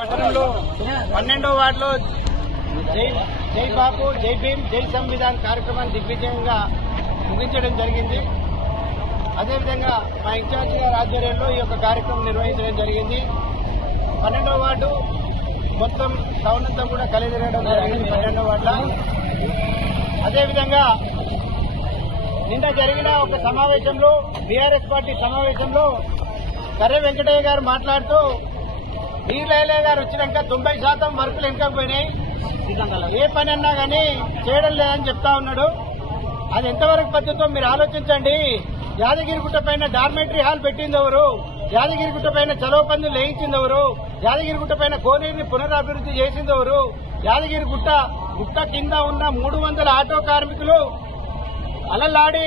పట్టణంలో 12వ వార్డులో జై బాపు జై భీమ్ జై సంవిధాన్ కార్యక్రమాన్ని దిగ్విజయంగా ముగించడం జరిగింది. అదేవిధంగా మా ఇన్ఛార్జి గారి ఆధ్వర్యంలో ఈ యొక్క కార్యక్రమం నిర్వహించడం జరిగింది. 12వ వార్డు మొత్తం టౌన్ అంతా కూడా కలిదిరగడం జరిగింది. 12వ వార్డులో అదేవిధంగా నిన్న జరిగిన ఒక సమావేశంలో బీఆర్ఎస్ పార్టీ సమావేశంలో కర్రె వెంకటయ్య గారు మాట్లాడుతూ వీర్లయ్య గారు వచ్చినాక 90% వర్కులు వెనకపోయినాయి, ఏ పని అన్నా కానీ చేయడం లేదని చెప్తా ఉన్నాడు. అది ఎంతవరకు పద్ధతో మీరు ఆలోచించండి. యాదగిరిగుట్ట పైన డార్మెటరీ హాల్ పెట్టింది ఎవరు? యాదగిరిగుట్ట పైన చలవ పందులు వేయించింది ఎవరు? యాదగిరిగుట్ట పైన కోనేరుని పునరాభివృద్ధి చేసింది ఎవరు? యాదగిరిగుట్ట కింద ఉన్న 300 ఆటో కార్మికులు అలలాడి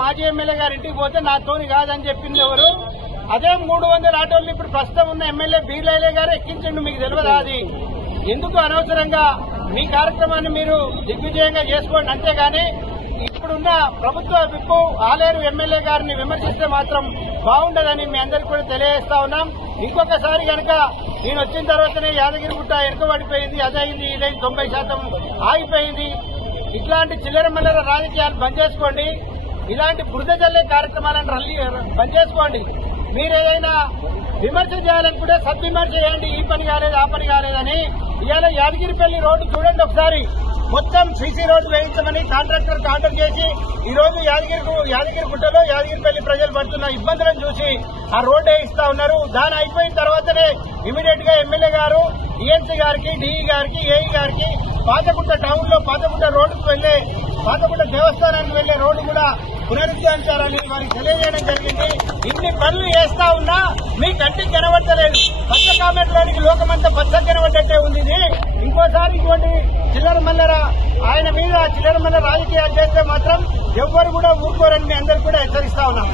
మాజీ ఎమ్మెల్యే గారి ఇంటికి పోతే నాతోని కాదని చెప్పింది ఎవరు? అదే 300 ఆటోలను ఇప్పుడు ప్రస్తుతం ఉన్న ఎమ్మెల్యే బీర్లయ్య గారు ఎక్కించండి. మీకు తెలియదా? అది ఎందుకు అనవసరంగా మీ కార్యక్రమాన్ని మీరు దిగ్విజయంగా చేసుకోండి. అంతేగాని ఇప్పుడున్న ప్రభుత్వ విప్పు ఆలేరు ఎమ్మెల్యే గారిని విమర్శిస్తే మాత్రం బాగుండదని మీ అందరికీ కూడా తెలియజేస్తా ఉన్నాం. ఇంకొకసారి కనుక నేను వచ్చిన తర్వాతనే యాదగిరిగుట్ట వెనుకబడిపోయింది, అదైంది ఇదైంది, 90% ఆగిపోయింది. ఇట్లాంటి చిల్లర మల్లర రాజకీయాలు బంద్ చేసుకోండి. ఇలాంటి బురద జల్లే కార్యక్రమాలను బంద్ చేసుకోండి. మీరేదైనా విమర్శ చేయాలనుకుంటే సద్విమర్శ చేయండి. ఈ పని కాలేదు, ఆ పని కాలేదని. ఇవాళ యాదగిరిపల్లి రోడ్డు చూడండి ఒకసారి, మొత్తం సీసీ రోడ్డు వేయించమని కాంట్రాక్టర్ ఆర్డర్ చేసి ఈ రోజు యాదగిరిగుట్టలో యాదగిరిపల్లి ప్రజలు పడుతున్న ఇబ్బందులను చూసి ఆ రోడ్డు వేయిస్తా ఉన్నారు. దాని అయిపోయిన తర్వాతనే ఇమీడియట్ గా ఎమ్మెల్యే గారు ఈఎన్సీ గారికి, డిఈ గారికి, ఏఈ గారికి పాతగుట్ట టౌన్ లో పాతగుట్ట రోడ్డుకు వెళ్లే పాతగుట్ట దేవస్థానానికి వెళ్లే రోడ్డు కూడా పునరుద్ధరించాలని వారికి తెలియజేయడం జరిగింది. ఇన్ని పనులు చేస్తా ఉన్నా మీ కంటికి కనబడతలేదు. పచ్చ కామెంట్లోనికి లోకమంతా పచ్చ కనబడ్డట్టే ఉంది. ఇంకోసారి ఇటువంటి చిల్లర మల్లర ఆయన మీద చిల్లర మల్లర రాజకీయాలు చేస్తే మాత్రం ఎవ్వరు కూడా ఊరుకోరని మీ అందరూ కూడా హెచ్చరిస్తా ఉన్నాం.